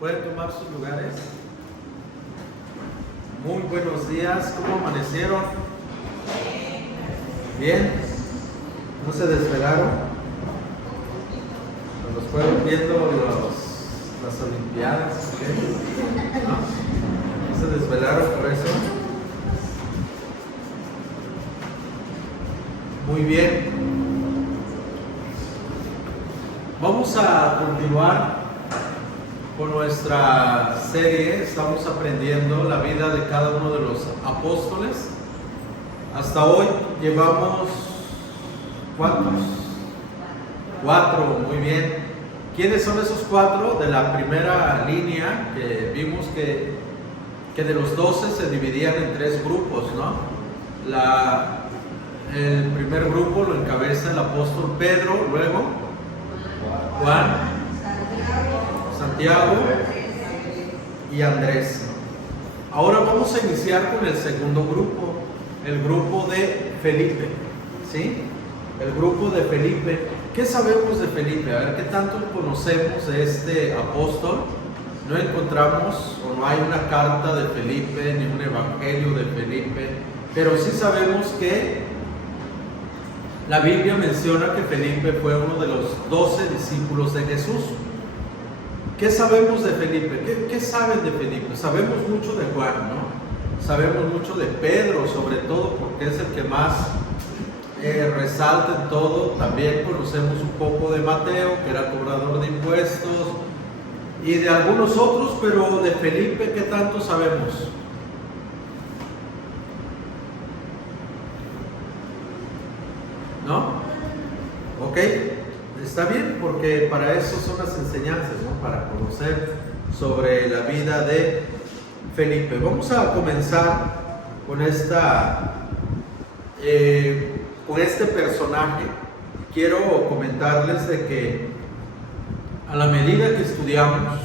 Pueden tomar sus lugares. Muy buenos días. ¿Cómo amanecieron? ¿Bien? ¿No se desvelaron? Los fueron viendo las Olimpiadas. ¿No se desvelaron por eso? Muy bien. Vamos a continuar con nuestra serie. Estamos aprendiendo la vida de cada uno de los apóstoles. Hasta hoy llevamos ¿cuántos? 4, muy bien. ¿Quiénes son esos 4? De la primera línea que vimos que de los 12 se dividían en 3 grupos, ¿no? El primer grupo lo encabeza el apóstol Pedro, luego Juan, Santiago y Andrés. Ahora vamos a iniciar con el segundo grupo, el grupo de Felipe, ¿sí? El grupo de Felipe. ¿Qué sabemos de Felipe? A ver, ¿qué tanto conocemos de este apóstol? No encontramos o no hay una carta de Felipe ni un evangelio de Felipe, pero sí sabemos que la Biblia menciona que Felipe fue uno de los 12 discípulos de Jesús. ¿Qué sabemos de Felipe? ¿Qué saben de Felipe? Sabemos mucho de Juan, ¿no? Sabemos mucho de Pedro, sobre todo porque es el que más resalta en todo. También conocemos un poco de Mateo, que era cobrador de impuestos, y de algunos otros, pero de Felipe, ¿qué tanto sabemos? ¿No? ¿Ok? Está bien, porque para eso son las enseñanzas, ¿no? Para conocer sobre la vida de Felipe. Vamos a comenzar con este personaje. Quiero comentarles de que a la medida que estudiamos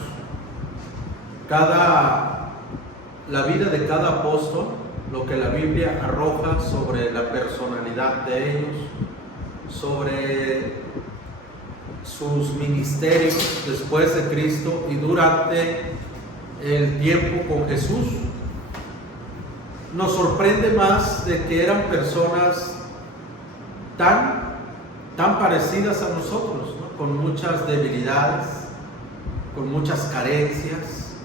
la vida de cada apóstol, lo que la Biblia arroja sobre la personalidad de ellos, sobre sus ministerios después de Cristo y durante el tiempo con Jesús, nos sorprende más de que eran personas tan parecidas a nosotros, ¿no? Con muchas debilidades, con muchas carencias,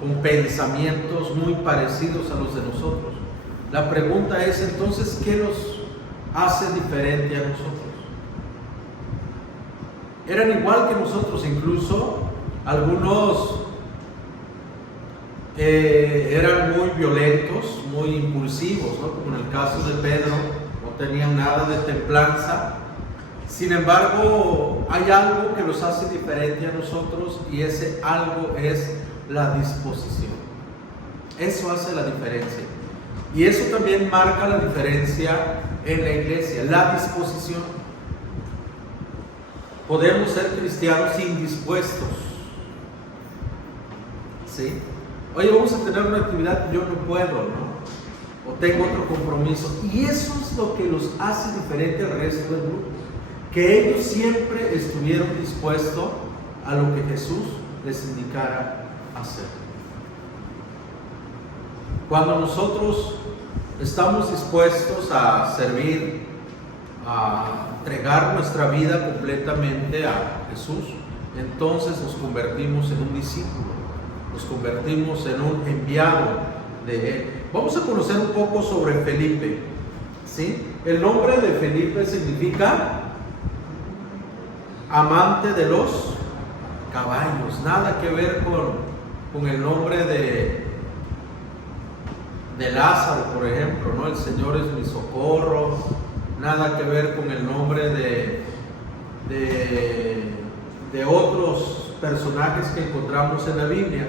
con pensamientos muy parecidos a los de nosotros. La pregunta es entonces, ¿qué los hace diferente a nosotros? Eran igual que nosotros, incluso algunos eran muy violentos, muy impulsivos, ¿no? Como en el caso de Pedro, no tenían nada de templanza. Sin embargo, hay algo que los hace diferente a nosotros, y ese algo es la disposición. Eso hace la diferencia. Y eso también marca la diferencia en la iglesia, la disposición. Podemos ser cristianos indispuestos, ¿sí? Oye, vamos a tener una actividad, yo no puedo, ¿no? O tengo otro compromiso. Y eso es lo que los hace diferente al resto del grupo, que ellos siempre estuvieron dispuestos a lo que Jesús les indicara hacer. Cuando nosotros estamos dispuestos a servir, a entregar nuestra vida completamente a Jesús, entonces nos convertimos en un discípulo, nos convertimos en un enviado de Él. Vamos a conocer un poco sobre Felipe, ¿sí? El nombre de Felipe significa amante de los caballos. Nada que ver con el nombre de Lázaro, por ejemplo, ¿no? El Señor es mi socorro. Nada que ver con el nombre de otros personajes que encontramos en la Biblia.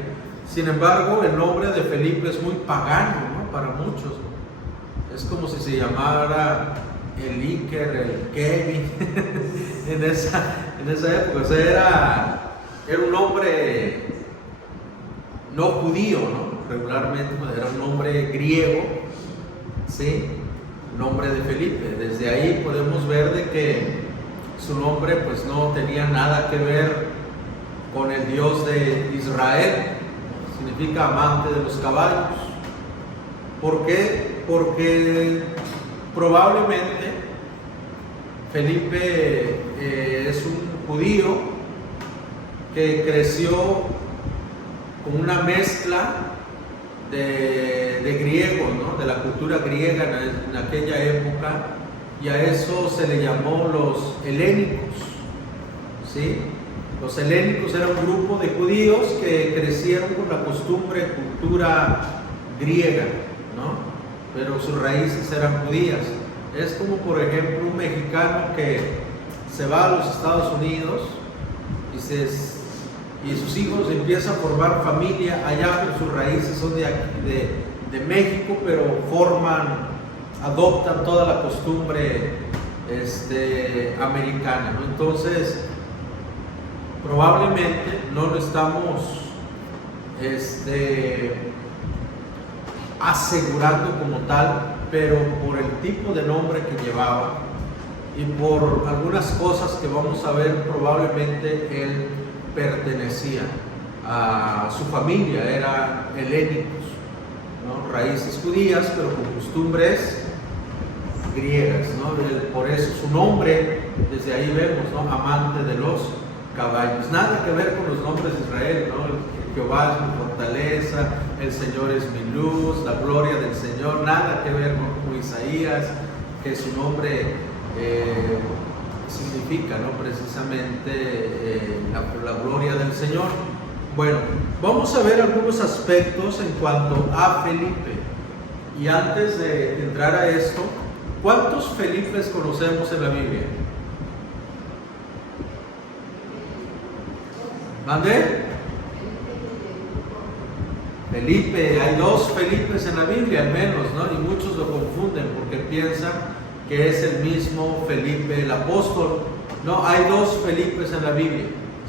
Sin embargo, el nombre de Felipe es muy pagano, ¿no? Para muchos. Es como si se llamara el Iker, el Kevin en esa época. O sea, era un nombre no judío, ¿no? Regularmente era un nombre griego, ¿sí? Nombre de Felipe. Desde ahí podemos ver de que su nombre pues no tenía nada que ver con el Dios de Israel, significa amante de los caballos. ¿Por qué? Porque probablemente Felipe es un judío que creció con una mezcla de griegos, ¿no? De la cultura griega en aquella época, y a eso se le llamó los helénicos, ¿sí? Los helénicos eran un grupo de judíos que crecieron con la costumbre, cultura griega, ¿no? Pero sus raíces eran judías. Es como, por ejemplo, un mexicano que se va a los Estados Unidos y sus hijos empiezan a formar familia allá, pero sus raíces son de México, pero adoptan toda la costumbre americana, ¿no? Entonces, probablemente no lo estamos asegurando como tal, pero por el tipo de nombre que llevaba y por algunas cosas que vamos a ver, probablemente él pertenecía a su familia, era helénicos, ¿no? Raíces judías, pero con costumbres griegas, ¿no? Por eso su nombre, desde ahí vemos, ¿no? Amante de los caballos. Nada que ver con los nombres de Israel, ¿no? Jehová es mi fortaleza, el Señor es mi luz, la gloria del Señor, nada que ver, ¿no? Como Isaías, que su nombre significa, ¿no? Precisamente la gloria del Señor. Bueno, vamos a ver algunos aspectos en cuanto a Felipe. Y antes de entrar a esto, ¿cuántos Felipes conocemos en la Biblia? ¿Mande? Felipe, hay dos Felipes en la Biblia al menos, ¿no? Y muchos lo confunden porque piensan que es el mismo Felipe el apóstol. No, hay dos Felipes en la Biblia,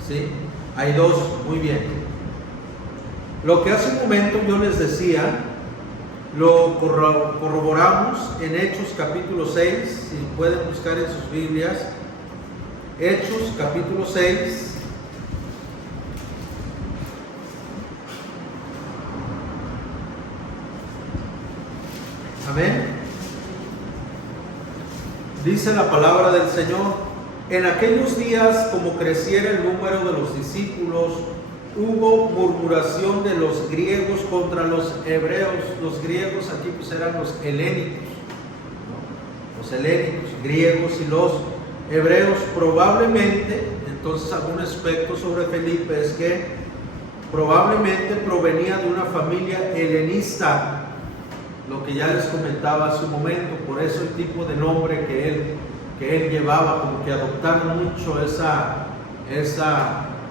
¿sí? Hay dos, muy bien. Lo que hace un momento yo les decía, lo corroboramos en Hechos capítulo 6, si pueden buscar en sus Biblias, Hechos capítulo 6. Amén. Dice la palabra del Señor: en aquellos días, como creciera el número de los discípulos, hubo murmuración de los griegos contra los hebreos. Los griegos aquí pues eran los helénicos, ¿no? Los helénicos, griegos y los hebreos. Probablemente, entonces, algún aspecto sobre Felipe es que probablemente provenía de una familia helenista, lo que ya les comentaba hace un momento. Por eso el tipo de nombre que él llevaba, como que adoptaron mucho esa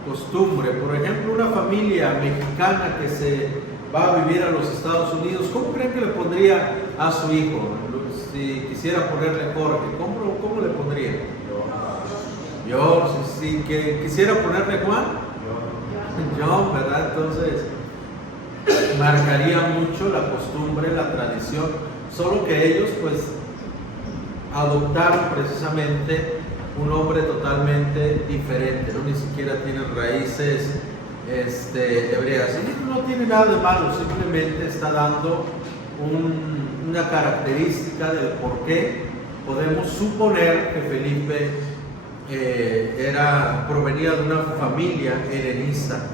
costumbre. Por ejemplo, una familia mexicana que se va a vivir a los Estados Unidos, ¿cómo creen que le pondría a su hijo? Si quisiera ponerle Jorge, ¿cómo le pondría? Yo, si quisiera ponerle Juan, John, ¿verdad? Entonces marcaría mucho la costumbre, la tradición, solo que ellos pues adoptaron precisamente un nombre totalmente diferente, ¿no? Ni siquiera tienen raíces hebreas. Y no tiene nada de malo, simplemente está dando una característica del por qué podemos suponer que Felipe provenía de una familia helenista.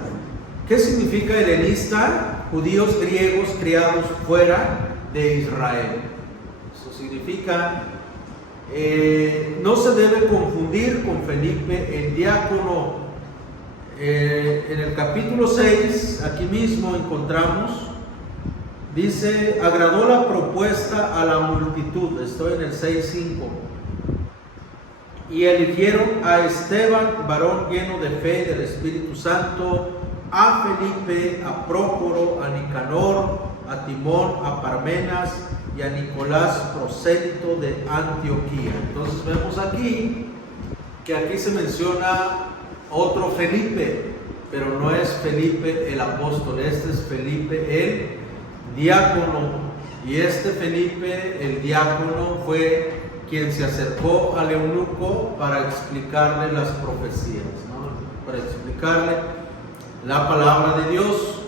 ¿Qué significa helenista? Judíos griegos criados fuera de Israel. Eso significa, no se debe confundir con Felipe el diácono. En el capítulo 6, aquí mismo encontramos, dice: agradó la propuesta a la multitud. Estoy en el 6:5. Y eligieron a Esteban, varón lleno de fe y del Espíritu Santo, a Felipe, a Prócoro, a Nicanor, a Timón, a Parmenas y a Nicolás, prosélito de Antioquía. Entonces vemos aquí que aquí se menciona otro Felipe, pero no es Felipe el apóstol, este es Felipe el diácono. Y este Felipe el diácono fue quien se acercó al eunuco para explicarle las profecías, ¿no? Para explicarle la palabra de Dios.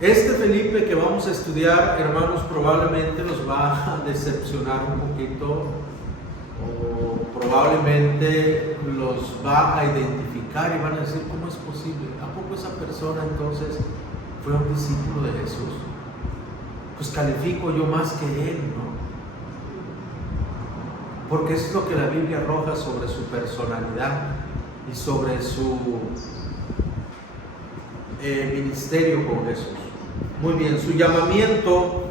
Este Felipe que vamos a estudiar, hermanos, probablemente los va a decepcionar un poquito, o probablemente los va a identificar y van a decir: ¿cómo es posible? ¿A poco esa persona entonces fue un discípulo de Jesús? Pues califico yo más que él, ¿no? Porque es lo que la Biblia arroja sobre su personalidad y sobre su ministerio con Jesús. Muy bien, su llamamiento.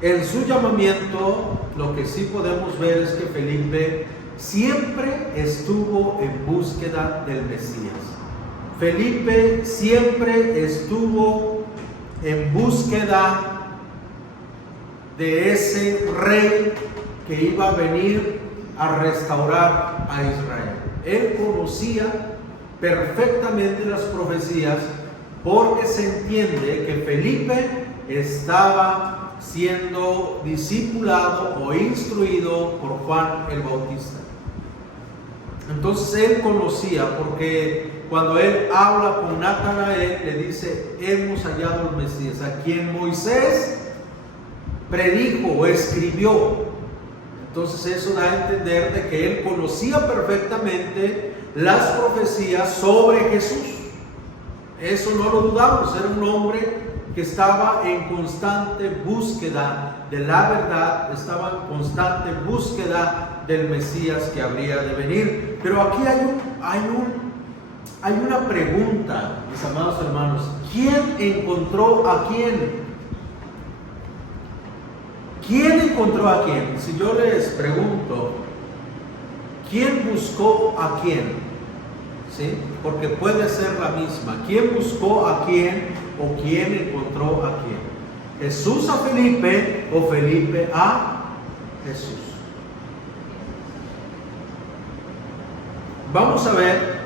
En su llamamiento, lo que sí podemos ver es que Felipe siempre estuvo en búsqueda del Mesías. Felipe siempre estuvo en búsqueda de ese rey que iba a venir a restaurar a Israel. Él conocía perfectamente las profecías, porque se entiende que Felipe estaba siendo discipulado o instruido por Juan el Bautista. Entonces él conocía, porque cuando él habla con Natanael, le dice: hemos hallado al Mesías, a quien Moisés predijo o escribió. Entonces eso da a entender de que él conocía perfectamente las profecías sobre Jesús. Eso no lo dudamos. Era un hombre que estaba en constante búsqueda de la verdad, estaba en constante búsqueda del Mesías que habría de venir. Pero aquí hay una pregunta, mis amados hermanos: ¿quién encontró a quién? ¿Quién encontró a quién? Si yo les pregunto, ¿quién buscó a quién? ¿Sí? Porque puede ser la misma. ¿Quién buscó a quién o quién encontró a quién? ¿Jesús a Felipe o Felipe a Jesús? Vamos a ver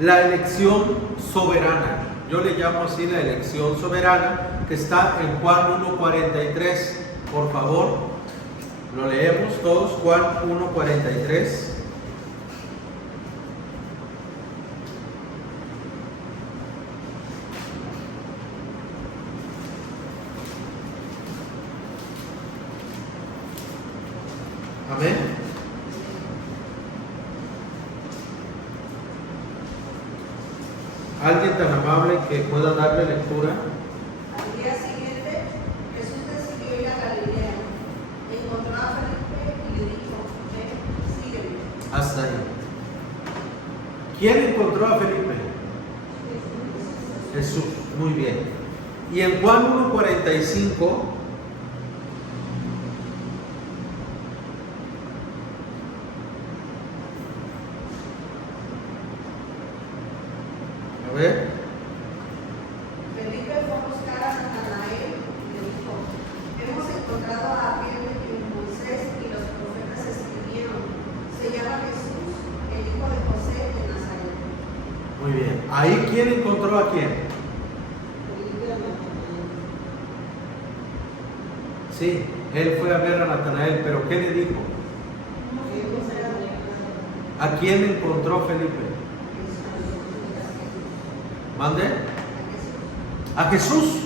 la elección soberana. Yo le llamo así la elección soberana, que está en Juan 1:43. Por favor, lo leemos todos. Juan 1:43. Amén. ¿Alguien tan amable que pueda darle lectura? Al día siguiente, Jesús decidió ir a Galilea. Encontró a Felipe y le dijo: ven, sígueme. Hasta ahí. ¿Quién encontró a Felipe? Jesús. Muy bien. Y en Juan 1:45, a ver. Felipe fue a buscar a Natanael y le dijo: hemos encontrado a aquel de quien Moisés y los profetas escribieron. Se llama Jesús, el hijo de José de Nazaret. Muy bien. Ahí, ¿quién encontró a quién? Sí, él fue a ver a Natanael, pero ¿qué le dijo? ¿A quién encontró Felipe? ¿Mande? A Jesús.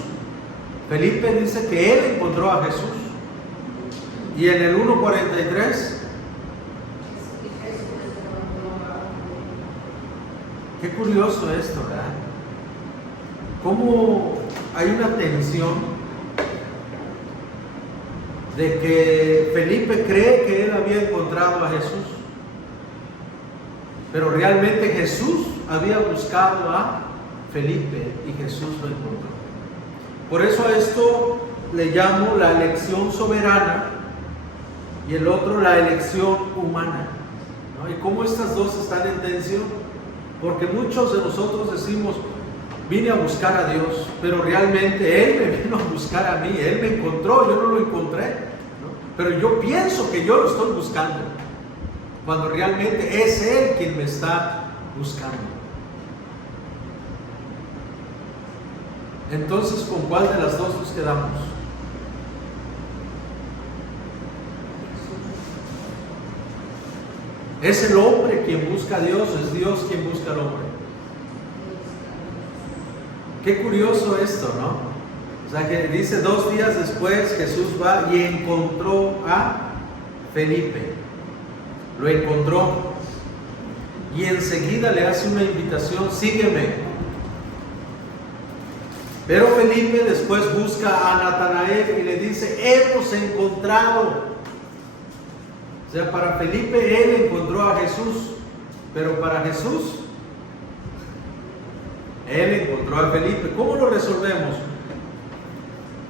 Felipe dice que él encontró a Jesús. Y en el 1:43, qué curioso esto, ¿verdad? Cómo hay una tensión de que Felipe cree que él había encontrado a Jesús, pero realmente Jesús había buscado a Felipe y Jesús lo encontró. Por eso a esto le llamo la elección soberana y el otro la elección humana, ¿no? Y cómo estas dos están en tensión, porque muchos de nosotros decimos: vine a buscar a Dios, pero realmente Él me vino a buscar a mí, Él me encontró, yo no lo encontré, ¿no? Pero yo pienso que yo lo estoy buscando, cuando realmente es Él quien me está buscando. Entonces, ¿con cuál de las dos nos quedamos? ¿Es el hombre quien busca a Dios o es Dios quien busca al hombre? Qué curioso esto, ¿no? O sea que dice 2 días después Jesús va y encontró a Felipe. Lo encontró. Y enseguida le hace una invitación, sígueme. Pero Felipe después busca a Natanael y le dice, hemos encontrado. O sea, para Felipe él encontró a Jesús, pero para Jesús él encontró a Felipe. ¿Cómo lo resolvemos?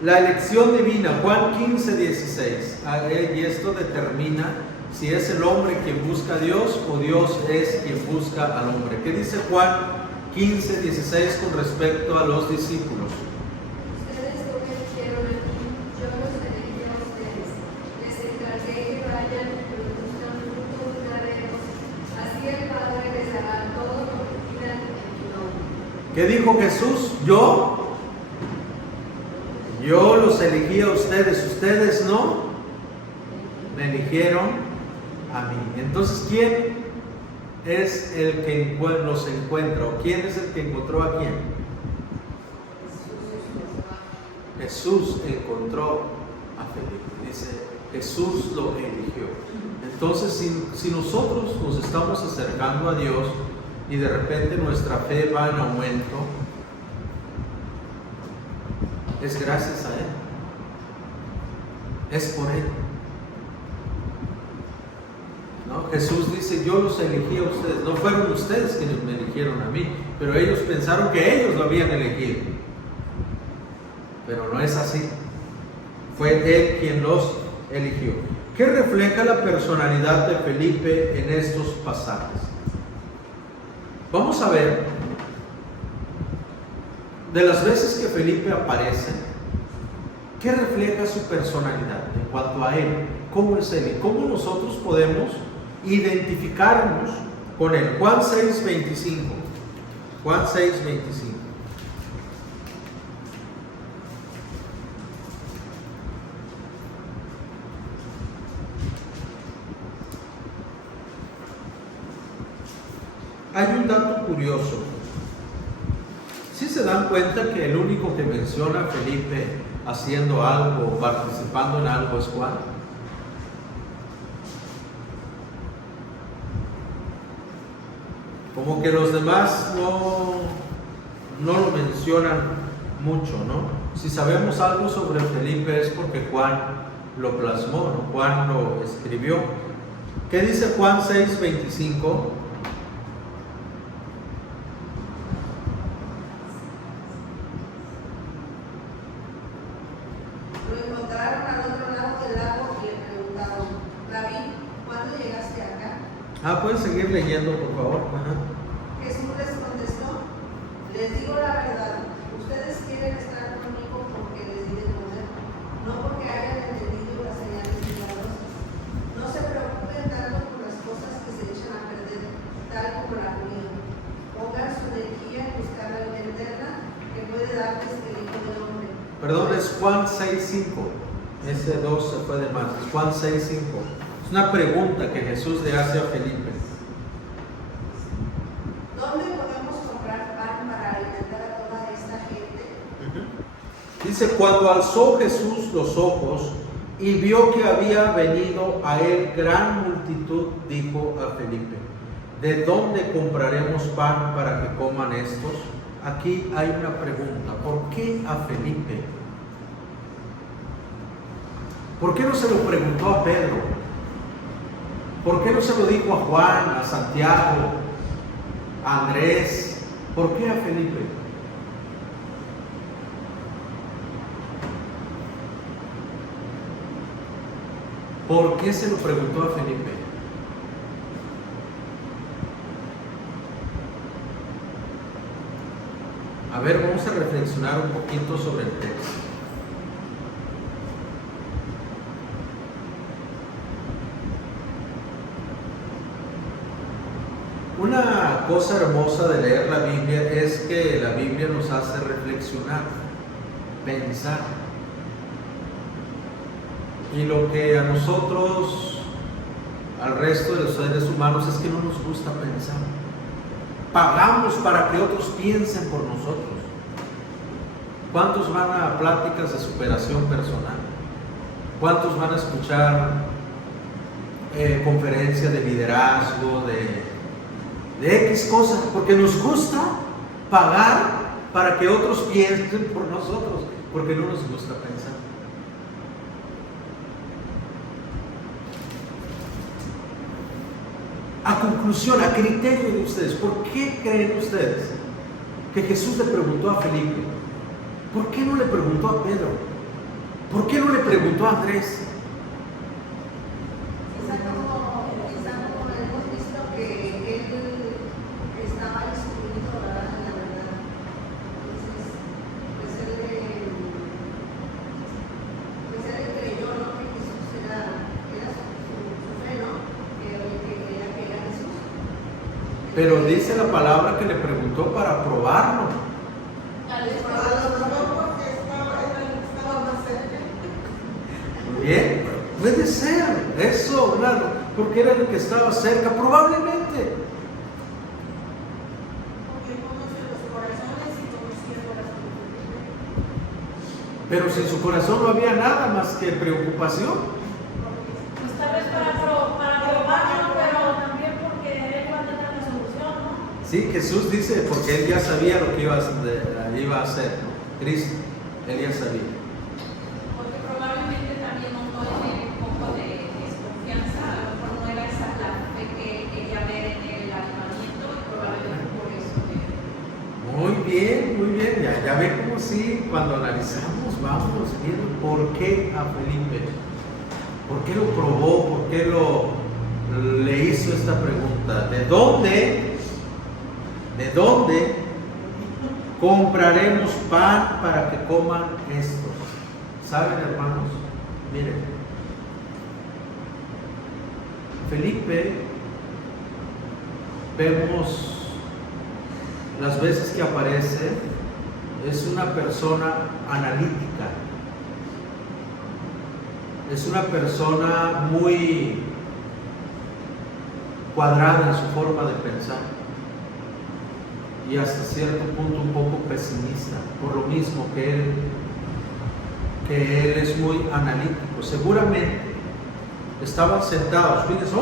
La elección divina, Juan 15:16. Y esto determina si es el hombre quien busca a Dios o Dios es quien busca al hombre. ¿Qué dice Juan 15:16 con respecto a los discípulos? Ustedes no me eligieron a mí, yo los elegí a ustedes. Les encargué que vayan y produzcan fruto duraderos. Así el Padre les dará todo lo que pidan en mi nombre. ¿Qué dijo Jesús? Yo los elegí a ustedes, ustedes no me eligieron a mí. Entonces, ¿quién es el que los encuentra? ¿O quién es el que encontró a quién? Jesús encontró a Felipe. Dice, Jesús lo eligió. Entonces, si nosotros nos estamos acercando a Dios y de repente nuestra fe va en aumento, es gracias a Él. Es por Él. ¿No? Jesús dice, yo los elegí a ustedes. No fueron ustedes quienes me eligieron a mí, pero ellos pensaron que ellos lo habían elegido. Pero no es así. Fue Él quien los eligió. ¿Qué refleja la personalidad de Felipe en estos pasajes? Vamos a ver. De las veces que Felipe aparece, ¿qué refleja su personalidad en cuanto a él? ¿Cómo es él? ¿Y cómo nosotros podemos identificarnos con él? Juan 6:25. Juan 6:25. Hay un dato curioso. ¿Sí se dan cuenta que el único que menciona a Felipe haciendo algo o participando en algo es Juan? Como que los demás no lo mencionan mucho, ¿no? Si sabemos algo sobre Felipe es porque Juan lo plasmó, ¿no? Juan lo escribió. ¿Qué dice Juan 6:25? ¿Pueden seguir leyendo, por favor? Ajá. Jesús les contestó, les digo la verdad, ustedes quieren estar conmigo porque les di de comer, no porque hayan entendido las señales milagrosas. No se preocupen tanto por las cosas que se echan a perder, tal como la comida. Pongan su energía en buscar la vida eterna que puede darles el Hijo del Hombre. Perdón, es Juan 6:5. Ese 2 se fue de más. Es Juan 6:5. Es una pregunta que Jesús le hace a Felipe. ¿Dónde podemos comprar pan para alimentar a toda esta gente? Dice, cuando alzó Jesús los ojos y vio que había venido a él gran multitud, dijo a Felipe, ¿de dónde compraremos pan para que coman estos? Aquí hay una pregunta. ¿Por qué a Felipe? ¿Por qué no se lo preguntó a Pedro? ¿Por qué no se lo dijo a Juan, a Santiago, a Andrés? ¿Por qué a Felipe? ¿Por qué se lo preguntó a Felipe? A ver, vamos a reflexionar un poquito sobre el texto. Una cosa hermosa de leer la Biblia es que la Biblia nos hace reflexionar, pensar. Y lo que a nosotros, al resto de los seres humanos, es que no nos gusta pensar. Pagamos para que otros piensen por nosotros. ¿Cuántos van a pláticas de superación personal? ¿Cuántos van a escuchar conferencias de liderazgo, de X cosas? Porque nos gusta pagar para que otros piensen por nosotros, porque no nos gusta pensar. A conclusión, a criterio de ustedes, ¿por qué creen ustedes que Jesús le preguntó a Felipe? ¿Por qué no le preguntó a Pedro? ¿Por qué no le preguntó a Andrés? Quizá como hemos visto que él estaba instruido, ¿verdad?, en la verdad. Entonces, pues él creyó, ¿no?, que Jesús era su fe, ¿no?, que era Jesús. Pero dice la palabra que le preguntó para probarlo. A lo mejor porque estaba más cerca. Muy bien, puede ser eso, claro, porque era el que estaba cerca, probablemente. Porque conoce los corazones y conociendo las confusiones. Pero si en su corazón no había nada más que preocupación. Pues tal vez para probarlo, pero también porque él va a tener la solución, ¿no? Sí, Jesús dice, porque él ya sabía lo que iba a hacer, ¿no? Cristo, él ya sabía. Porque probablemente también notó en él un poco de desconfianza, a lo mejor no era esa la fe que quería ver en el avivamiento y probablemente por eso. Muy bien, ya ve como si cuando analizamos vamos viendo por qué a Felipe, por qué lo probó, por qué le hizo esta pregunta. ¿De dónde compraremos pan para que coman estos? ¿Saben, hermanos? Miren, Felipe, vemos las veces que aparece, es una persona analítica, es una persona muy cuadrada en su forma de pensar y hasta cierto punto un poco pesimista, por lo mismo que él es muy analítico. Seguramente estaban sentados, fíjense,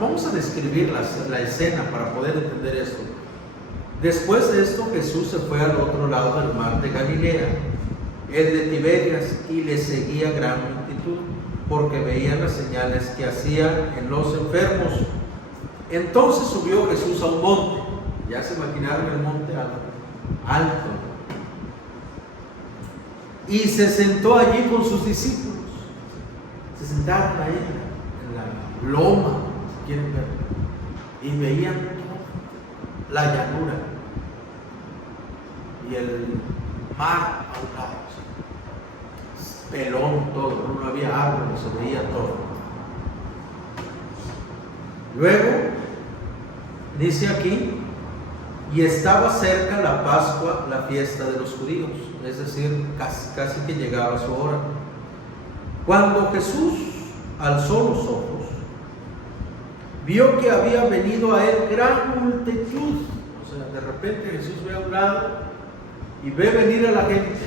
vamos a describir la escena para poder entender esto. Después de esto, Jesús se fue al otro lado del mar de Galilea, el de Tiberias, y le seguía gran multitud, porque veían las señales que hacía en los enfermos. Entonces subió Jesús a un monte. Ya se imaginaron el monte alto. Y se sentó allí con sus discípulos. Se sentaron ahí en la loma, si quieren ver, y veían la llanura y el mar a un lado. Pelón todo, no había árboles, se veía todo. Luego, dice aquí, y estaba cerca la Pascua, la fiesta de los judíos, es decir, casi que llegaba su hora. Cuando Jesús alzó los ojos, vio que había venido a él gran multitud. O sea, de repente Jesús ve a un lado y ve venir a la gente.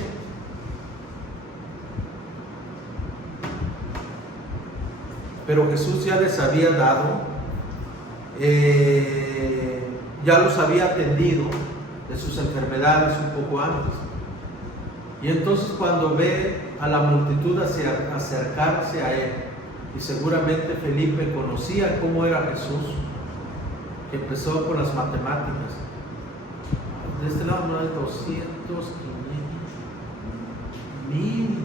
Pero Jesús ya les había dado, ya los había atendido de sus enfermedades un poco antes. Y entonces cuando ve a la multitud acercarse a él, y seguramente Felipe conocía cómo era Jesús, que empezó con las matemáticas. De este lado no hay 200, 500, 1000,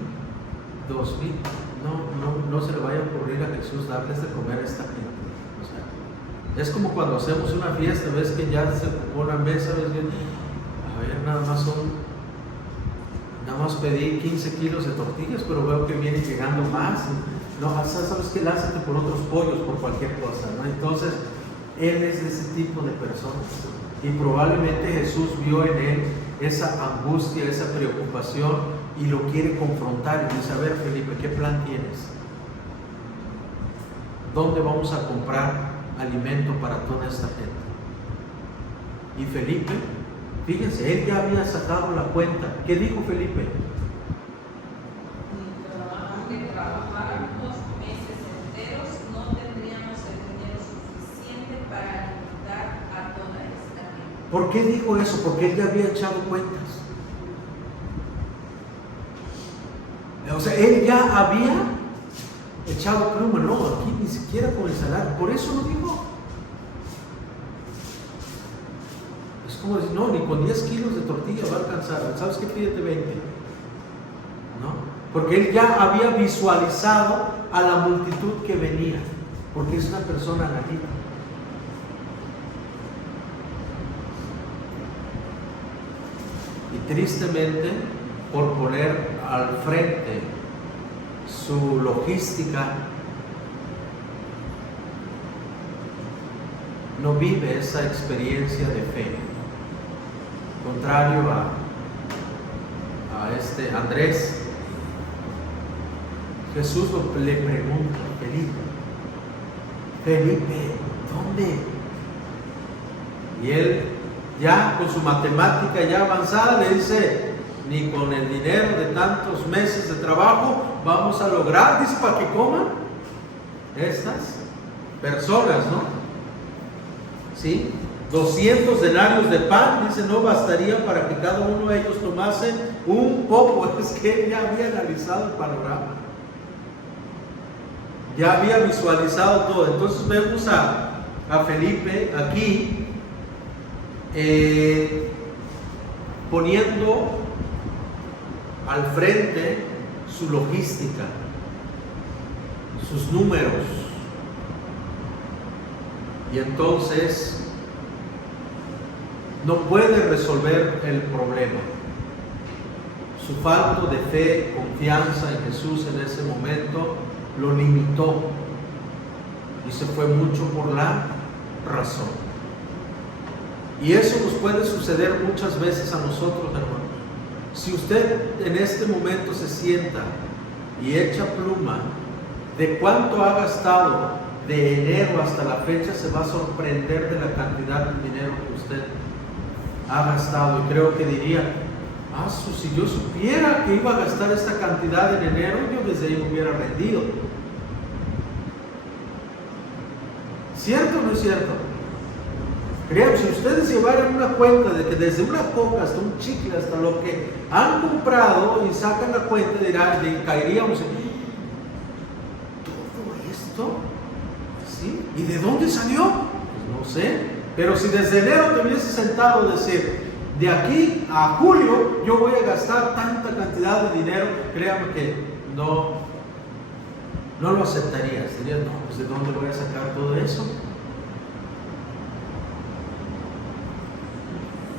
2000. No se le vaya a ocurrir a Jesús darles de comer a esta gente. O sea, es como cuando hacemos una fiesta, ves que ya se ocupó una mesa, ves bien, a ver, nada más pedí 15 kilos de tortillas, pero veo que viene llegando más. No, sabes que lánzate por otros pollos, por cualquier cosa, ¿no? Entonces, él es de ese tipo de personas. Y probablemente Jesús vio en él esa angustia, esa preocupación, y lo quiere confrontar y dice: a ver, Felipe, ¿qué plan tienes? ¿Dónde vamos a comprar alimento para toda esta gente? Y Felipe Fíjense, él ya había sacado la cuenta. ¿Qué dijo Felipe? Aunque trabajáramos meses enteros, no tendríamos el dinero suficiente para alimentar a toda esta gente. ¿Por qué dijo eso? Porque él ya había echado cuentas. O sea, él ya había echado pluma. No, aquí ni siquiera con el salario. Por eso lo dijo. Es como decir, no, ni con 10 kilos de tortilla va a alcanzar. ¿Sabes qué? Pídete 20. ¿No? Porque él ya había visualizado a la multitud que venía. Porque es una persona analítica. Y tristemente, por poner al frente su logística, no vive esa experiencia de fe. Contrario a este Andrés, Jesús le pregunta: Felipe, ¿dónde? Y él, ya con su matemática ya avanzada, le dice: ni con el dinero de tantos meses de trabajo vamos a lograr, dice, para que coman estas personas, ¿no? ¿Sí? 200 denarios de pan, dice, no bastaría para que cada uno de ellos tomase un poco. Es que él ya había analizado el panorama, ya había visualizado todo. Entonces vemos a Felipe aquí poniendo al frente su logística, sus números. Y entonces no puede resolver el problema. Su falta de fe, confianza en Jesús en ese momento lo limitó y se fue mucho por la razón. Y eso nos puede suceder muchas veces a nosotros, hermanos. Si usted en este momento se sienta y echa pluma de cuánto ha gastado de enero hasta la fecha, se va a sorprender de la cantidad de dinero que usted ha gastado. Y creo que diría: si yo supiera que iba a gastar esta cantidad en enero, yo desde ahí me hubiera rendido. ¿Cierto o no es cierto? Crean, si ustedes llevaran una cuenta de que desde una coca hasta un chicle, hasta lo que han comprado, y sacan la cuenta, dirán, caeríamos en todo esto, ¿sí? ¿Y de dónde salió? Pues no sé. Pero si desde enero te hubiese sentado a decir: de aquí a julio yo voy a gastar tanta cantidad de dinero, créame que no lo aceptarías. Dirías: no, pues ¿de dónde voy a sacar todo eso?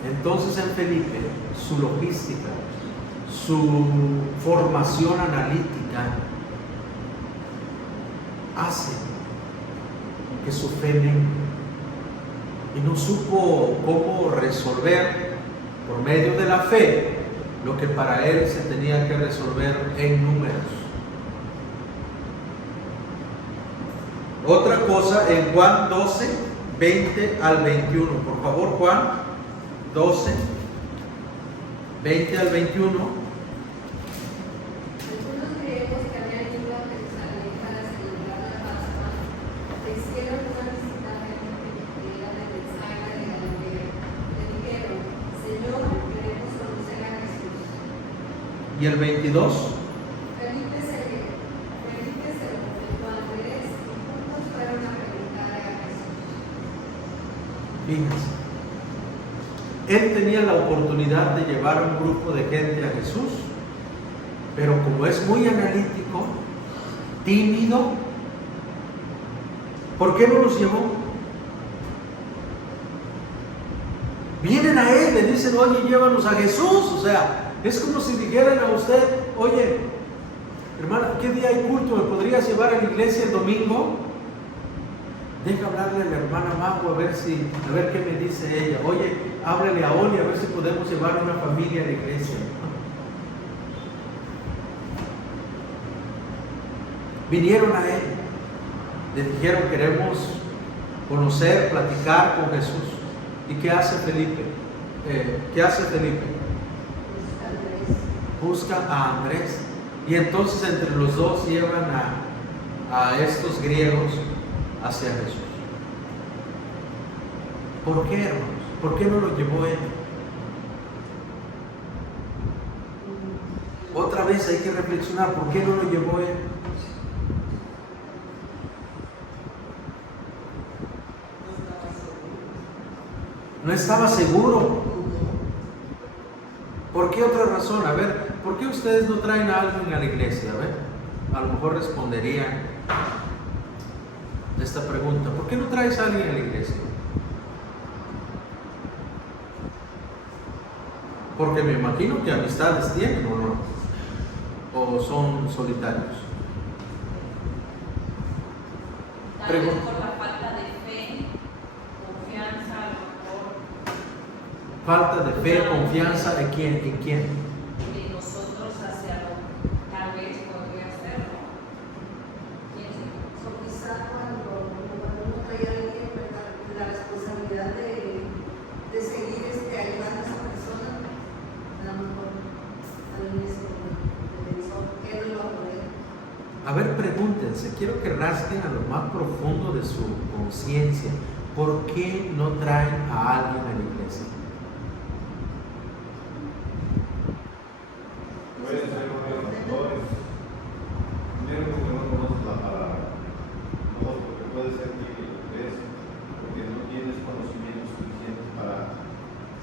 Entonces en Felipe, su logística, su formación analítica hace que su fe mengue, y no supo cómo resolver por medio de la fe lo que para él se tenía que resolver en números. Otra cosa en Juan 12, 20 al 21. Por favor, Juan 12, 20 al 21. Algunos griegos que habían ido a Jerusalén para celebrar la Pascua le hicieron una visita a Felipe, que era de Bethsaida de Galilea. Le dijeron: Señor, queremos conocer a Jesús. Y el 22. Felipe se lo comentó a Andrés y juntos fueron a preguntar a Jesús. Fíjense, él tenía la oportunidad de llevar a un grupo de gente a Jesús, pero como es muy analítico, tímido, ¿por qué no los llevó? Vienen a él, le dicen: oye, llévanos a Jesús. O sea, es como si dijeran a usted: oye, hermana, ¿qué día hay culto? ¿Me podrías llevar a la iglesia el domingo? Deja hablarle a la hermana Mago a ver qué me dice ella. Oye, háblale a Oli a ver si podemos llevar a una familia a la iglesia. Vinieron a él, le dijeron: queremos conocer, platicar con Jesús. ¿Y qué hace Felipe? ¿qué hace Felipe? Andrés. Busca a Andrés. Y entonces entre los dos llevan a estos griegos hacia Jesús. ¿Por qué, hermanos? ¿Por qué no lo llevó él? Otra vez hay que reflexionar, ¿por qué no lo llevó él? No estaba seguro. ¿Por qué otra razón? A ver, ¿por qué ustedes no traen a alguien a la iglesia? A ver, a lo mejor responderían esta pregunta. ¿Por qué no traes a alguien a la iglesia? Porque me imagino que amistades tienen, ¿o no? ¿O son solitarios? Tal vez por la falta de fe, confianza, a lo mejor. Falta de fe, confianza, ¿en quién? ¿En quién? De nosotros hacia lo, tal vez podría hacerlo. ¿Quién sabe? O quizá cuando uno trae a alguien, ¿verdad?, la responsabilidad de seguir ayudando a esa persona, a lo mejor también eso pensó que no iba a poder. A ver, pregúntense, quiero que rasquen a lo más profundo de su conciencia. ¿Por qué no traen a alguien a la iglesia? Pueden ser organizadores. Primero porque no conoces la palabra. Dos, porque puede ser que crees, porque no tienes conocimientos suficientes para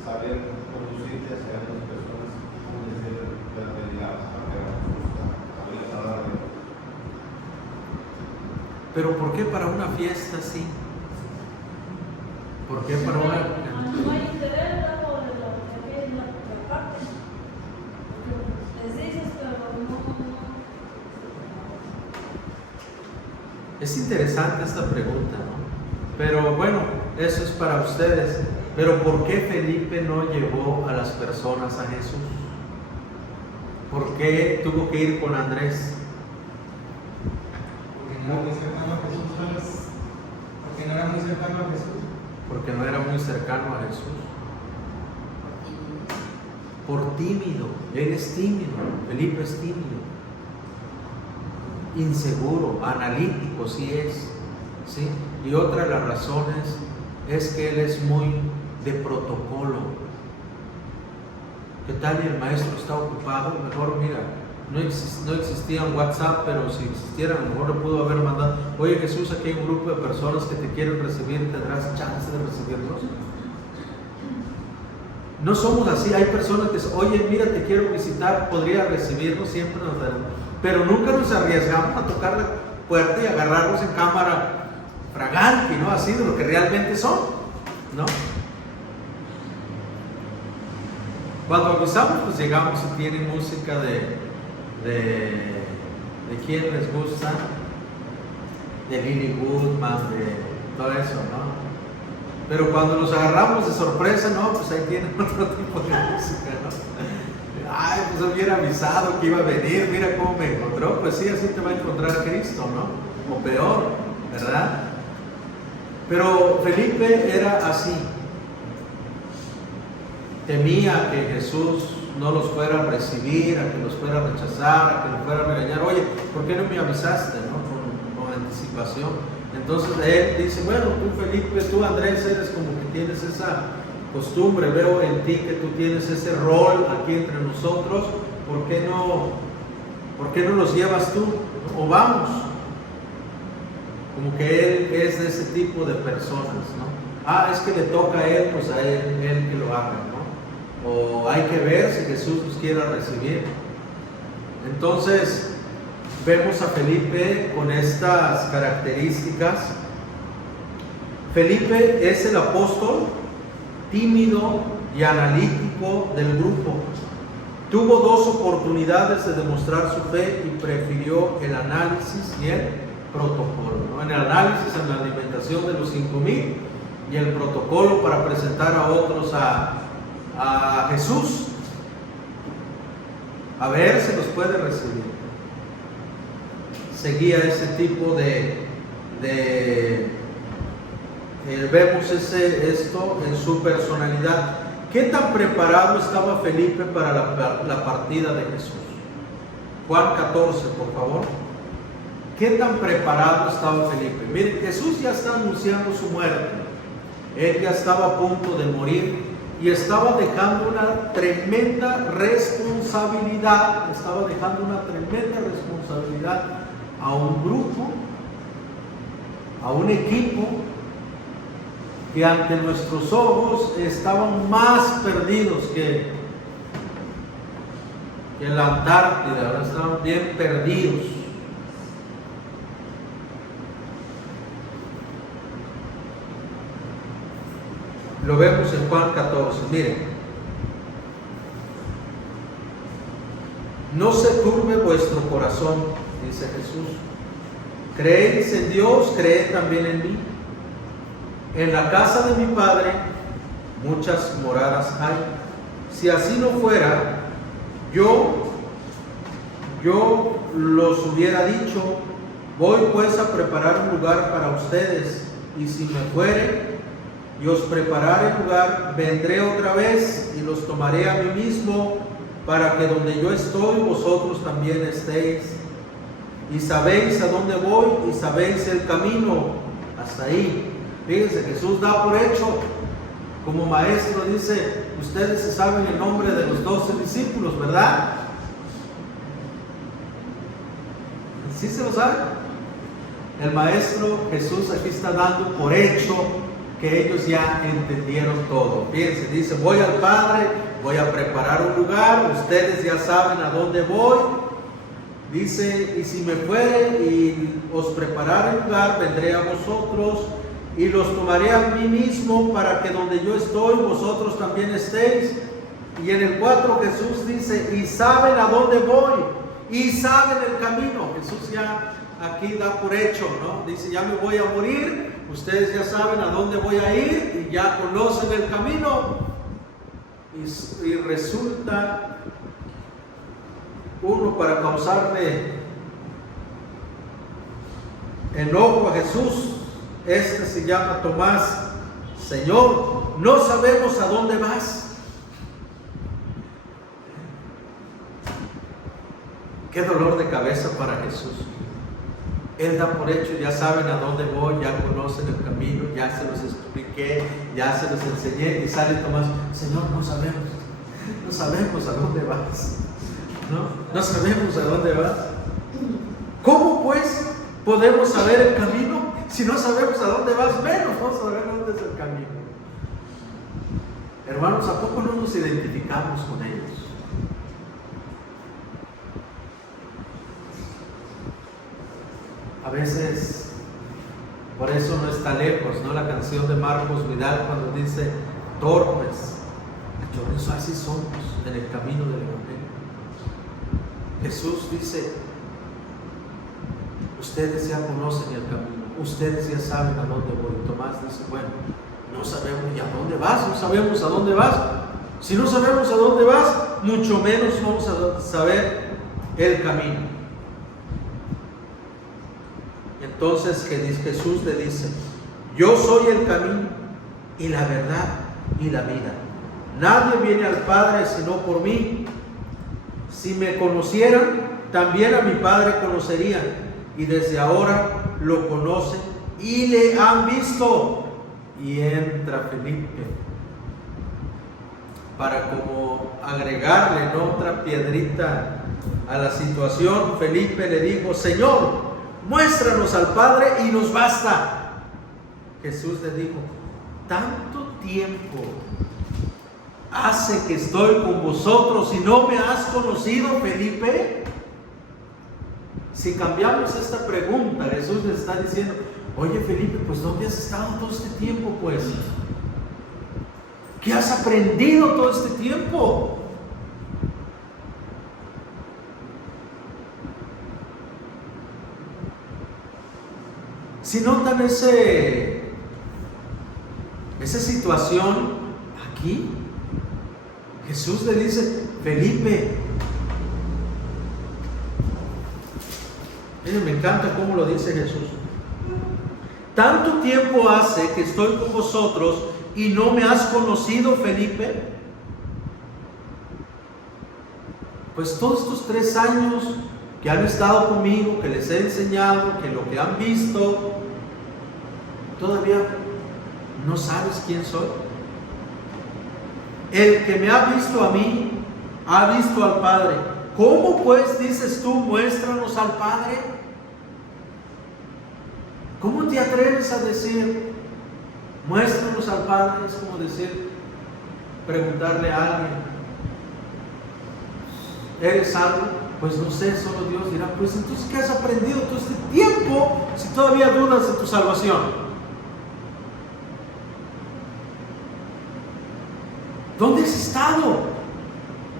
saber conducirte hacia las personas desde la realidad, para saber la palabra de Dios. ¿Pero por qué para una fiesta sí? ¿Por qué para una... No hay interés, ¿no? De la parte. Les dices, pero no. Es interesante esta pregunta, ¿no? Pero bueno, eso es para ustedes. Pero ¿por qué Felipe no llevó a las personas a Jesús? ¿Por qué tuvo que ir con Andrés? Porque no era muy cercano a Jesús, ¿sabes? Porque no era muy cercano a Jesús. Porque no era muy cercano a Jesús. Por tímido. Él es tímido. Felipe es tímido. Inseguro, analítico, sí es. ¿Sí? Y otra de las razones es que él es muy de protocolo. ¿Qué tal? Y el maestro está ocupado. Mejor, mira, no existía un WhatsApp, pero si existiera, a lo mejor le pudo haber mandado: oye Jesús, aquí hay un grupo de personas que te quieren recibir, ¿tendrás chance de recibirlos? No somos así. Hay personas que dicen: oye, mira, te quiero visitar, podría recibirnos. Siempre nos dan, pero nunca nos arriesgamos a tocar la puerta y agarrarlos en cámara fragante, ¿no? Así de lo que realmente son, ¿no? Cuando avisamos, pues llegamos y tienen música de quién les gusta, de Lily Goodman, de todo eso, ¿no? Pero cuando los agarramos de sorpresa, no, pues ahí tienen otro tipo de música, ¿no? Ay, pues hubiera avisado que iba a venir, mira cómo me encontró. Pues sí, así te va a encontrar Cristo, ¿no? O peor, ¿verdad? Pero Felipe era así. Temía que Jesús no los fuera a recibir, a que los fuera a rechazar, a que los fuera a regañar. Oye, ¿por qué no me avisaste, no? Con anticipación. Entonces él dice: bueno, tú Felipe, tú Andrés, eres como que tienes esa costumbre, veo en ti que tú tienes ese rol aquí entre nosotros. ¿Por qué no los llevas tú? O vamos. Como que él es de ese tipo de personas, ¿no? Ah, es que le toca a él, pues a él que lo haga, ¿no? O hay que ver si Jesús los quiere recibir. Entonces vemos a Felipe con estas características. Felipe es el apóstol tímido y analítico del grupo. Tuvo dos oportunidades de demostrar su fe y prefirió el análisis y el protocolo, ¿no? En el análisis, en la alimentación de los 5,000, y el protocolo para presentar a otros a Jesús, a ver si los puede recibir. Seguía ese tipo vemos esto en su personalidad. ¿qué tan preparado estaba Felipe para la partida de Jesús? Juan 14, por favor. ¿Qué tan preparado estaba Felipe? Miren, Jesús ya está anunciando su muerte. Él ya estaba a punto de morir y estaba dejando una tremenda responsabilidad. A un grupo, a un equipo que ante nuestros ojos estaban más perdidos que la Antártida, ahora estaban bien perdidos. Lo vemos en Juan 14, miren. No se turbe vuestro corazón, dice Jesús. Creéis en Dios, creed también en mí. En la casa de mi Padre muchas moradas hay. Si así no fuera, yo los hubiera dicho. Voy pues a preparar un lugar para ustedes, y si me fuere y os preparare lugar, vendré otra vez y los tomaré a mí mismo, para que donde yo estoy, vosotros también estéis. Y sabéis a dónde voy y sabéis el camino. Hasta ahí. Fíjense, Jesús da por hecho, como maestro, dice, ustedes se saben el nombre de los 12 discípulos, ¿verdad? ¿Sí se lo saben? El maestro Jesús aquí está dando por hecho que ellos ya entendieron todo. Fíjense, dice, voy al Padre, voy a preparar un lugar, ustedes ya saben a dónde voy. Dice, y si me fuere y os preparare el lugar, vendré a vosotros y los tomaré a mí mismo, para que donde yo estoy, vosotros también estéis. Y en el 4 Jesús dice, y saben a dónde voy, y saben el camino. Jesús ya aquí da por hecho, ¿no? Dice, ya me voy a morir, ustedes ya saben a dónde voy a ir, y ya conocen el camino. Y resulta uno, para causarle enojo a Jesús, se llama Tomás, Señor, no sabemos a dónde vas. Qué dolor de cabeza para Jesús. Él da por hecho, ya saben a dónde voy, ya conocen el camino, ya se los expliqué, ya se los enseñé, y sale Tomás, Señor, no sabemos a dónde vas. No sabemos a dónde vas. ¿Cómo pues podemos saber el camino si no sabemos a dónde vas? Menos vamos a saber dónde es el camino. Hermanos, ¿a poco no nos identificamos con ellos? A veces, por eso no está lejos, ¿no? La canción de Marcos Vidal cuando dice, torpes, así somos en el camino del Evangelio. Jesús dice, ustedes ya conocen el camino, ustedes ya saben a dónde voy. Tomás dice, bueno, no sabemos ¿y a dónde vas? No sabemos a dónde vas. Si no sabemos a dónde vas, mucho menos vamos a saber el camino. Entonces Jesús le dice, yo soy el camino y la verdad y la vida. Nadie viene al Padre sino por mí. Si me conocieran, también a mi Padre conocerían, y desde ahora lo conocen y le han visto. Y entra Felipe para como agregarle, ¿no?, otra piedrita a la situación. Felipe le dijo, Señor, muéstranos al Padre y nos basta. Jesús le dijo, tanto tiempo hace que estoy con vosotros y no me has conocido, Felipe. Si cambiamos esta pregunta, Jesús le está diciendo, oye Felipe, pues ¿dónde has estado todo este tiempo? Pues, ¿qué has aprendido todo este tiempo? Si notan esa situación aquí, Jesús le dice, Felipe, miren, me encanta cómo lo dice Jesús. Tanto tiempo hace que estoy con vosotros y no me has conocido, Felipe. pues todos estos 3 años que han estado conmigo, que les he enseñado, que lo que han visto, todavía no sabes quién soy. El que me ha visto a mí, ha visto al Padre. ¿Cómo pues dices tú, muéstranos al Padre? ¿Cómo te atreves a decir, muéstranos al Padre? Es como decir, preguntarle a alguien, ¿eres salvo? Pues no sé, solo Dios dirá. Pues entonces, ¿qué has aprendido todo este tiempo si todavía dudas de tu salvación? ¿Dónde has estado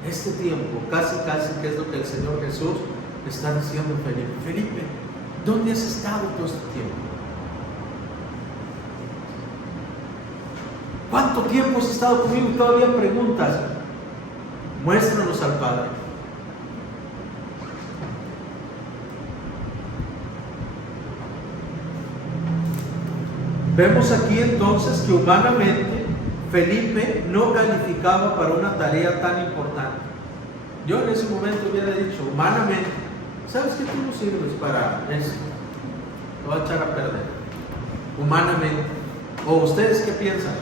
este tiempo? Casi que es lo que el Señor Jesús está diciendo a Felipe. Felipe, ¿dónde has estado todo este tiempo? ¿Cuánto tiempo has estado conmigo y todavía preguntas? Muéstranos al Padre. Vemos aquí entonces que humanamente Felipe no calificaba para una tarea tan importante. Yo en ese momento hubiera dicho, humanamente, ¿sabes qué? Tú no sirves para eso. Lo va a echar a perder. Humanamente. ¿O ustedes qué piensan?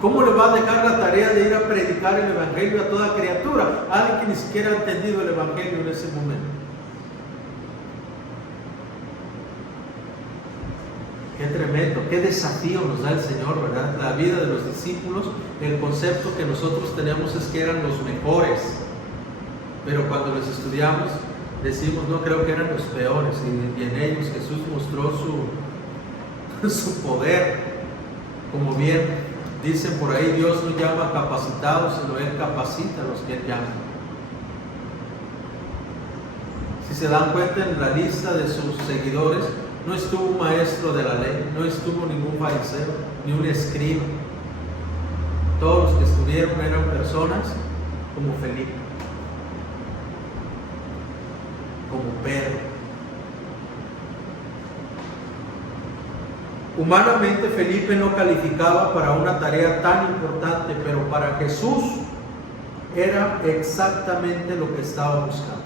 ¿Cómo le va a dejar la tarea de ir a predicar el Evangelio a toda criatura? Alguien que ni siquiera ha entendido el Evangelio en ese momento. Qué tremendo, qué desafío nos da el Señor, ¿verdad? La vida de los discípulos, el concepto que nosotros tenemos es que eran los mejores, pero cuando los estudiamos decimos, no, creo que eran los peores, y en ellos Jesús mostró su poder. Como bien dicen por ahí, Dios no llama capacitados, sino Él capacita a los que Él llama. Si se dan cuenta, en la lista de sus seguidores no estuvo un maestro de la ley, no estuvo ningún fariseo, ni un escriba. Todos los que estuvieron eran personas como Felipe, como Pedro. Humanamente Felipe no calificaba para una tarea tan importante, pero para Jesús era exactamente lo que estaba buscando.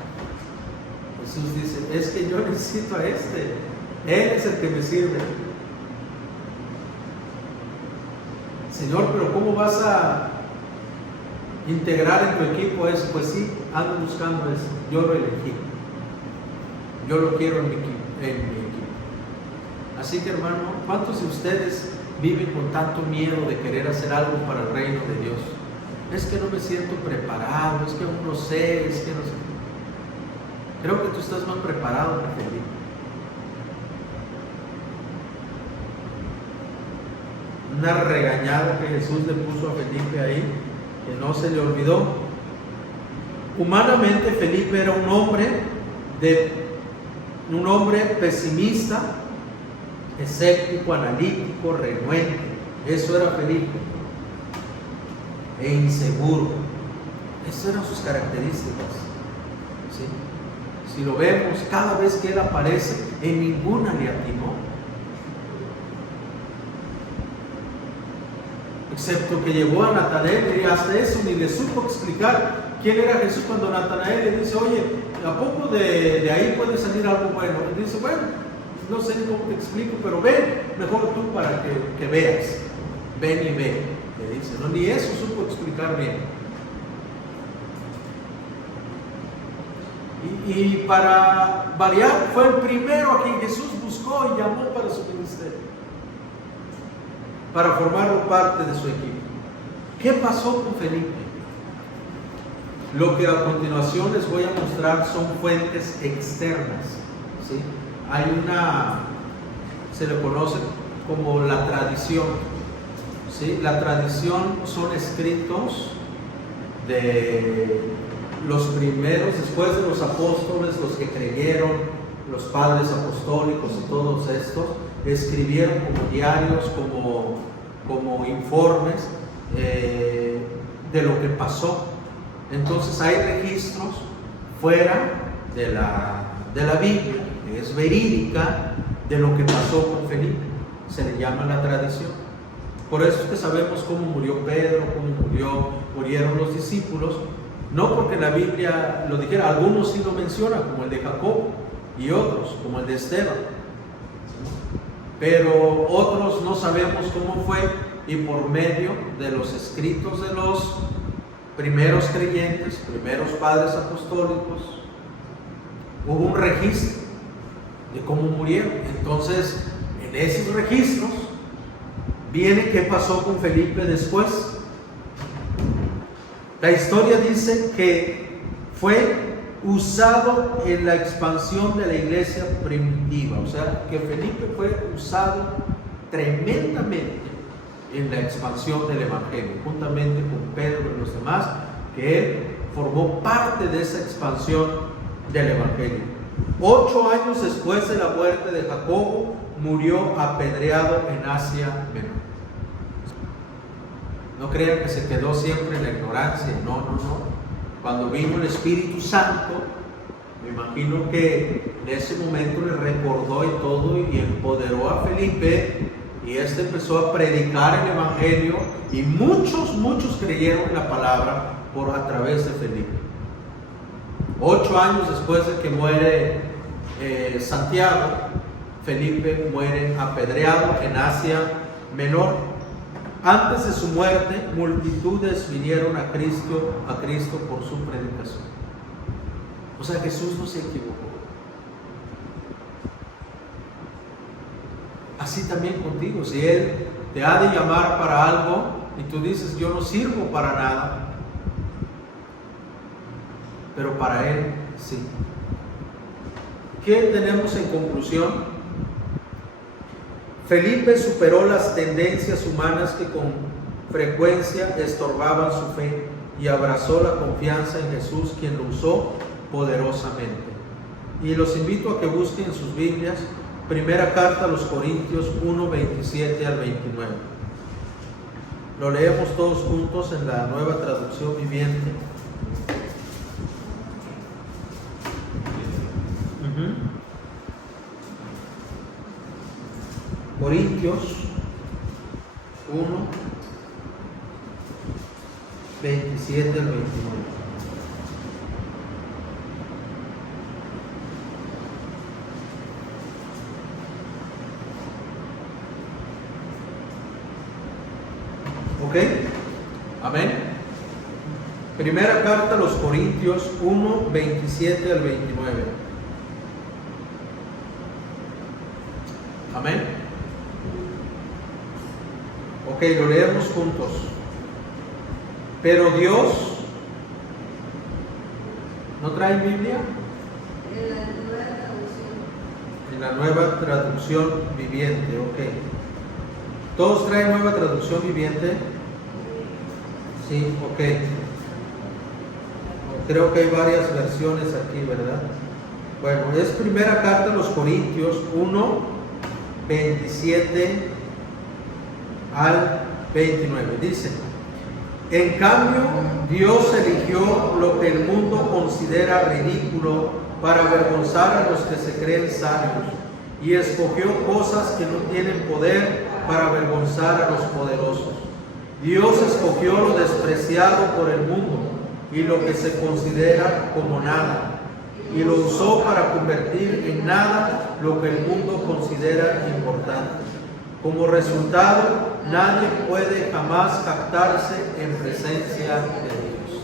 Jesús dice, es que yo necesito a este. Él es el que me sirve. Señor, pero ¿cómo vas a integrar en tu equipo eso? Pues sí, ando buscando eso. Yo lo elegí. Yo lo quiero en mi equipo. Así que, hermano, ¿cuántos de ustedes viven con tanto miedo de querer hacer algo para el reino de Dios? Es que no me siento preparado, es que aún no sé, es que no sé. Creo que tú estás más preparado que Felipe. Una regañada que Jesús le puso a Felipe ahí, que no se le olvidó. Humanamente Felipe era un hombre pesimista, escéptico, analítico, renuente. Eso era Felipe. E inseguro. Esas eran sus características. ¿Sí? Si lo vemos, cada vez que él aparece, en ninguna le atinó. Excepto que llevó a Natanael, y hasta eso ni le supo explicar quién era Jesús cuando Natanael le dice, oye, ¿a poco de ahí puede salir algo bueno? Y dice, bueno, no sé cómo te explico, pero ven, mejor tú para que veas. Ven y ve, le dice, no, ni eso supo explicar bien. Y para variar, fue el primero a quien Jesús buscó y llamó para su ministerio, para formarlo parte de su equipo. ¿Qué pasó con Felipe? Lo que a continuación les voy a mostrar son fuentes externas. ¿Sí? Hay se le conoce como la tradición. ¿Sí? La tradición son escritos de los primeros, después de los apóstoles, los que creyeron, los padres apostólicos y todos estos, escribieron como diarios, como informes de lo que pasó. Entonces hay registros fuera de la Biblia, que es verídica, de lo que pasó con Felipe. Se le llama la tradición. Por eso es que sabemos cómo murió Pedro, cómo murieron los discípulos, No porque la Biblia lo dijera, algunos sí lo mencionan, como el de Jacob, y otros, como el de Esteban. Pero otros no sabemos cómo fue, y por medio de los escritos de los primeros creyentes, primeros padres apostólicos, hubo un registro de cómo murieron. Entonces, en esos registros viene qué pasó con Felipe después. La historia dice que fue usado en la expansión de la iglesia primitiva, o sea, que Felipe fue usado tremendamente en la expansión del evangelio, juntamente con Pedro y los demás, que él formó parte de esa expansión del evangelio. 8 años después de la muerte de Jacobo, murió apedreado en Asia Menor. No crean que se quedó siempre en la ignorancia, no. Cuando vino el Espíritu Santo, me imagino que en ese momento le recordó y todo, y empoderó a Felipe, y este empezó a predicar el evangelio, y muchos creyeron en la palabra a través de Felipe. 8 años después de que muere Santiago, Felipe muere apedreado en Asia Menor. Antes de su muerte, multitudes vinieron a Cristo por su predicación. O sea, Jesús no se equivocó. Así también contigo, si Él te ha de llamar para algo y tú dices, yo no sirvo para nada, pero para Él sí. ¿Qué tenemos en conclusión? Felipe superó las tendencias humanas que con frecuencia estorbaban su fe y abrazó la confianza en Jesús, quien lo usó poderosamente. Y los invito a que busquen en sus Biblias primera carta a los Corintios 1, 27 al 29. Lo leemos todos juntos en la Nueva Traducción Viviente. Corintios 1, 27 al 29. ¿Ok? Amén. Primera carta a los Corintios 1, 27 al 29. Amén. Ok, lo leemos juntos. Pero Dios, ¿no trae Biblia? En la Nueva Traducción Viviente, ok. ¿Todos traen Nueva Traducción Viviente? Sí, ok. Creo que hay varias versiones aquí, ¿verdad? Bueno, es primera carta a los Corintios 1, 27 al 29. Dice: en cambio, Dios eligió lo que el mundo considera ridículo para avergonzar a los que se creen sabios, y escogió cosas que no tienen poder para avergonzar a los poderosos. Dios escogió lo despreciado por el mundo y lo que se considera como nada, y lo usó para convertir en nada lo que el mundo considera importante. Como resultado, nadie puede jamás jactarse en presencia de Dios.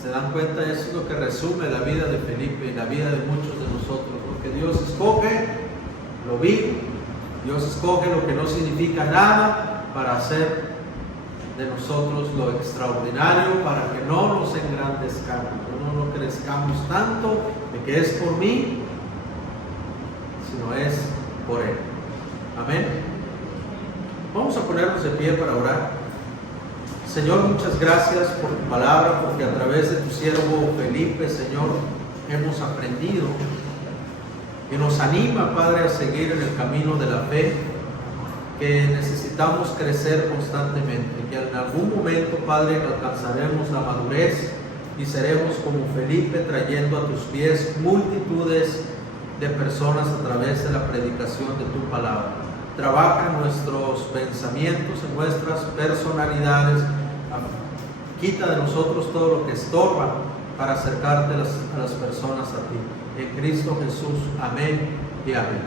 ¿Se dan cuenta? Eso es lo que resume la vida de Felipe y la vida de muchos de nosotros. Porque Dios escoge lo vil, Dios escoge lo que no significa nada para hacer de nosotros lo extraordinario, para que no nos engrandezcamos, no crezcamos tanto de que es por mí, sino es por Él. Amén. Vamos a ponernos de pie para orar. Señor, muchas gracias por tu palabra, porque a través de tu siervo Felipe, Señor, hemos aprendido y nos anima, Padre, a seguir en el camino de la fe, que necesitamos crecer constantemente, que en algún momento, Padre, alcanzaremos la madurez y seremos como Felipe, trayendo a tus pies multitudes de personas a través de la predicación de tu palabra. Trabaja en nuestros pensamientos, en nuestras personalidades, quita de nosotros todo lo que estorba para acercarte a las personas a ti. En Cristo Jesús, amén y amén.